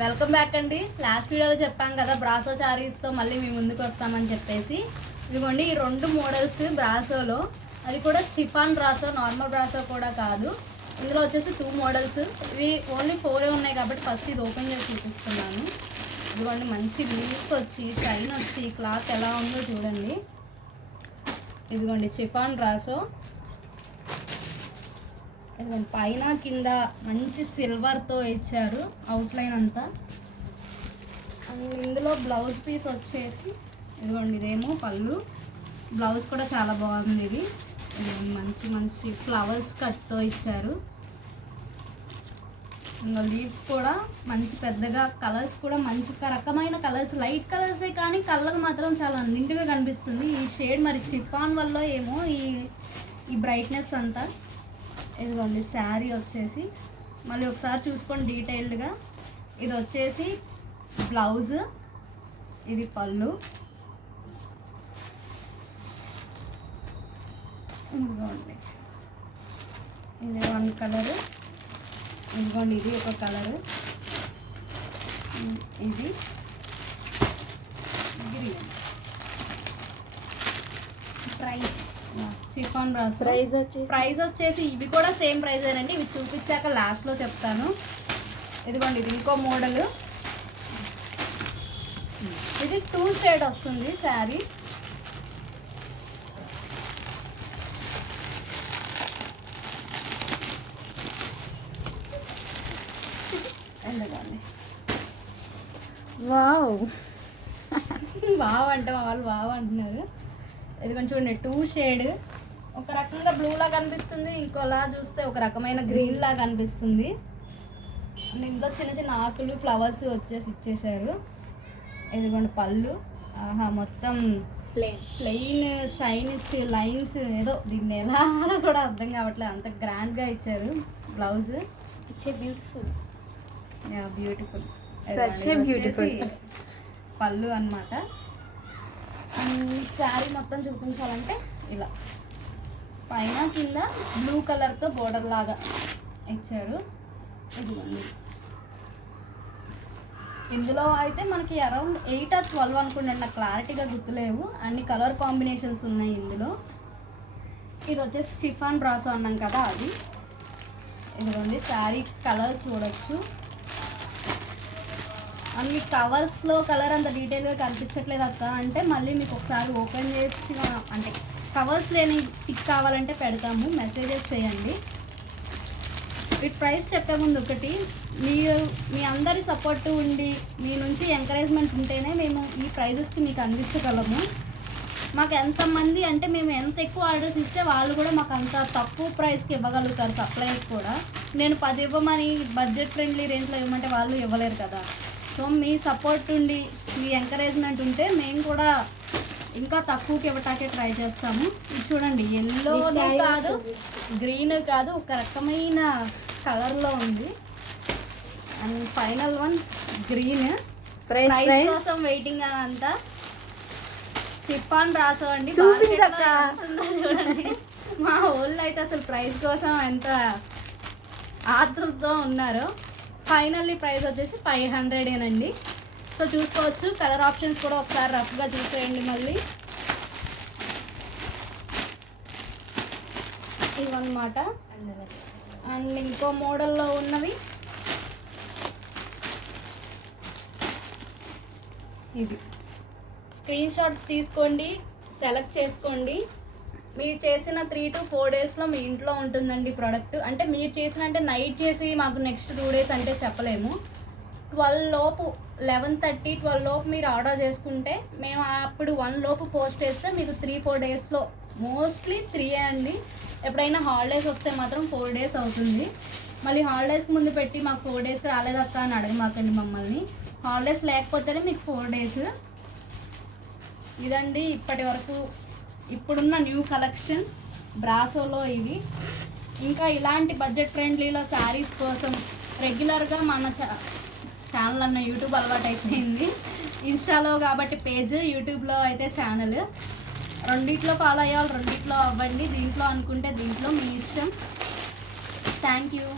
Welcome back అండి. Last వీడియోలో చెప్పాం కదా బ్రాసో శారీస్తో మళ్ళీ మేము ముందుకు వస్తామని చెప్పేసి. ఇదిగోండి ఈ 2 మోడల్స్ బ్రాసోలో, అది కూడా చిఫాన్ బ్రాసో, నార్మల్ బ్రాసో కూడా కాదు. ఇందులో వచ్చేసి 2 మోడల్స్. ఇవి ఓన్లీ 4 ఉన్నాయి కాబట్టి ఫస్ట్ ఇది ఓపెన్ చేసి చూపిస్తున్నాను. ఇదిగోండి మంచి లీవ్స్ వచ్చి షైన్ వచ్చి క్లాత్ ఎలా ఉందో చూడండి. ఇదిగోండి చిఫాన్ బ్రాసో. ఇదిగోండి పైన కింద మంచి సిల్వర్తో ఇచ్చారు అవుట్లైన్ అంతా. అండ్ ఇందులో బ్లౌజ్ పీస్ వచ్చేసి ఇదిగోండి ఇదేమో పళ్ళు. బ్లౌజ్ కూడా చాలా బాగుంది. ఇది మంచి మంచి ఫ్లవర్స్ కట్తో ఇచ్చారు. ఇంకా లీవ్స్ కూడా మంచి పెద్దగా, కలర్స్ కూడా మంచి రకమైన కలర్స్, లైట్ కలర్సే కానీ కళ్ళకు మాత్రం చాలా నిండుగా కనిపిస్తుంది. ఈ షేడ్ మరి చిఫాన్ వల్ల ఏమో ఈ బ్రైట్నెస్ అంతా. ఇదిగోండి శారీ వచ్చేసి మళ్ళీ ఒకసారి చూసుకోండి డీటెయిల్డ్గా. ఇది వచ్చేసి బ్లౌజ్, ఇది పళ్ళు. ఇదిగోండి ఇది 1 కలరు, ఇదిగోండి ఇది ఒక కలరు, ఇది green. Price chiffon brasso price వచ్చేసి ఇవి కూడా సేమ్ ప్రైజేనండి. ఇవి చూపించాక లాస్ట్లో చెప్తాను. ఇదిగోండి ఇది ఇంకో మోడల్. ఇది 2 షేడ్ వస్తుంది శారీ. ఎందుకండి వావ్ వావ్ అంటే మా వాళ్ళు వావ్ అంటున్నారు. ఎందుకంటే చూడండి 2 షేడ్, ఒక రకంగా బ్లూ లాగా కనిపిస్తుంది, ఇంకోలా చూస్తే ఒక రకమైన గ్రీన్ లాగా కనిపిస్తుంది. అండ్ ఇందులో చిన్న చిన్న ఆకులు, ఫ్లవర్స్ వచ్చేసి ఇచ్చేసారు. ఇదిగోండి పళ్ళు. ఆహా మొత్తం ప్లెయిన్ షైనిష్ లైన్స్, ఏదో దీన్ని ఎలా కూడా అర్థం కావట్లేదు, అంత గ్రాండ్గా ఇచ్చారు. బ్లౌజ్ బ్యూటిఫుల్ బ్యూటిఫుల్ పళ్ళు అన్నమాట. శారీ మొత్తం చూపించాలంటే ఇలా పైన కింద బ్లూ కలర్తో బోర్డర్ లాగా ఇచ్చారు. ఇదిగోండి ఇందులో అయితే మనకి అరౌండ్ 8 or 12 అనుకోండి, నాకు క్లారిటీగా గుర్తులేవు. అన్ని కలర్ కాంబినేషన్స్ ఉన్నాయి ఇందులో. ఇది వచ్చేసి చిఫాన్ బ్రాసో అన్నాం కదా అది. ఇదిగోండి శారీ కలర్ చూడొచ్చు. అన్ని కవర్స్లో కలర్ అంత డీటెయిల్గా కనిపించట్లేదు అక్క అంటే మళ్ళీ మీకు ఒకసారి ఓపెన్ చేసి, అంటే కవర్స్ లేని పిక్ కావాలంటే పెడతాము, మెసేజెస్ చేయండి. వీటి ప్రైస్ చెప్పే ముందు ఒకటి, మీ అందరి సపోర్ట్ ఉండి మీ నుంచి ఎంకరేజ్మెంట్ ఉంటేనే మేము ఈ ప్రైజెస్కి మీకు అందించగలము. మాకు ఎంతమంది అంటే మేము ఎంత ఎక్కువ ఆర్డర్స్ ఇస్తే వాళ్ళు కూడా మాకు అంత తక్కువ ప్రైస్కి ఇవ్వగలుగుతారు. సప్లైస్ కూడా నేను 10 ఇవ్వమని బడ్జెట్ ఫ్రెండ్లీ రేంజ్లో ఇవ్వమంటే వాళ్ళు ఇవ్వలేరు కదా. సో మీ సపోర్ట్ ఉండి మీ ఎంకరేజ్మెంట్ ఉంటే మేము కూడా ఇంకా తక్కువకి ఇవ్వటాకే ట్రై చేస్తాము. ఇది చూడండి ఎల్లో కాదు, గ్రీన్ కాదు, ఒక రకమైన కలర్లో ఉంది. And final one green. Price కోసం వెయిటింగ్ అంతా. చిఫాన్ బ్రాసో అండి. చూడండి మా ఊళ్ళో అయితే అసలు ప్రైస్ కోసం ఎంత ఆతృతతో ఉన్నారు. ఫైనల్లీ ప్రైస్ వచ్చేసి 500 సో చూసుకోవచ్చు. కలర్ ఆప్షన్స్ కూడా ఒకసారి రఫ్గా చూసేయండి. మళ్ళీ ఇవన్నమాట. అండ్ ఇంకో మోడల్లో ఉన్నవి ఇది. స్క్రీన్ షాట్స్ తీసుకోండి, సెలెక్ట్ చేసుకోండి. మీరు చేసిన 3 to 4 డేస్లో మీ ఇంట్లో ఉంటుందండి ప్రోడక్ట్. అంటే మీరు చేసిన అంటే నైట్ చేసి మాకు నెక్స్ట్ 2 days అంటే చెప్పలేము. 12 లోపు 11:30, 12 లోపు మీరు ఆర్డర్ చేసుకుంటే మేము అప్పుడు 1 లోపు పోస్ట్ చేస్తే మీకు 3-4 డేస్లో, మోస్ట్లీ 3 అండి. ఎప్పుడైనా హాలిడేస్ వస్తే మాత్రం 4 days అవుతుంది. మళ్ళీ హాలిడేస్కి ముందు పెట్టి మాకు 4 daysకి రాలేదక్క అని అడగమాకండి మమ్మల్ని. హాలిడేస్ లేకపోతేనే మీకు 4 days. ఇదండి ఇప్పటి వరకు ఇప్పుడున్న న్యూ కలెక్షన్ బ్రాసోలో ఇవి. ఇంకా ఇలాంటి బడ్జెట్ ఫ్రెండ్లీలో శారీస్ కోసం రెగ్యులర్గా మన ఛానల్ అన్న యూట్యూబ్ అలవాటు అయిపోయింది. ఇన్స్టాలో కాబట్టి పేజ్, యూట్యూబ్లో అయితే ఛానల్. రెండిట్లో ఫాలో అయ్యాలి, రెండిట్లో అవ్వండి. దీంట్లో అనుకుంటే దీంట్లో మీ ఇష్టం. Thank you.